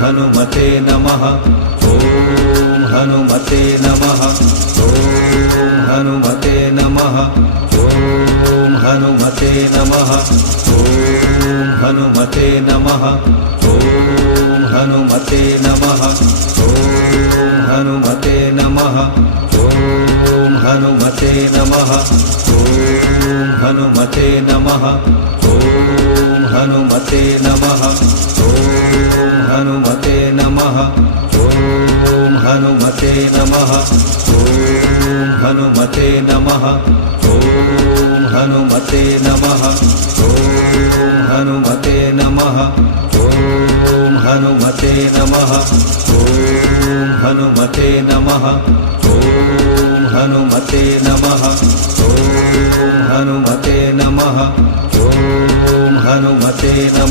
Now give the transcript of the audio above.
हनुमते नमः। ॐ हनुमते नमः। ॐ हनुमते नमः। ॐ हनुमते नमः। ॐ हनुमते नमः। ॐ हनुमते नमः। ॐ हनुमते नमः। ॐ हनुमते नमः। ॐ हनुमते नमः। ॐ हनुमते नमः। ॐ हनुमते नमः। ॐ हनुमते नमः। ॐ हनुमते नमः। ॐ हनुमते नमः। ॐ हनुमते नमः। ॐ हनुमते नमः। ॐ हनुमते नमः। ॐ हनुमते नमः। ॐ हनुमते नमः। ॐ हनुमते नमः।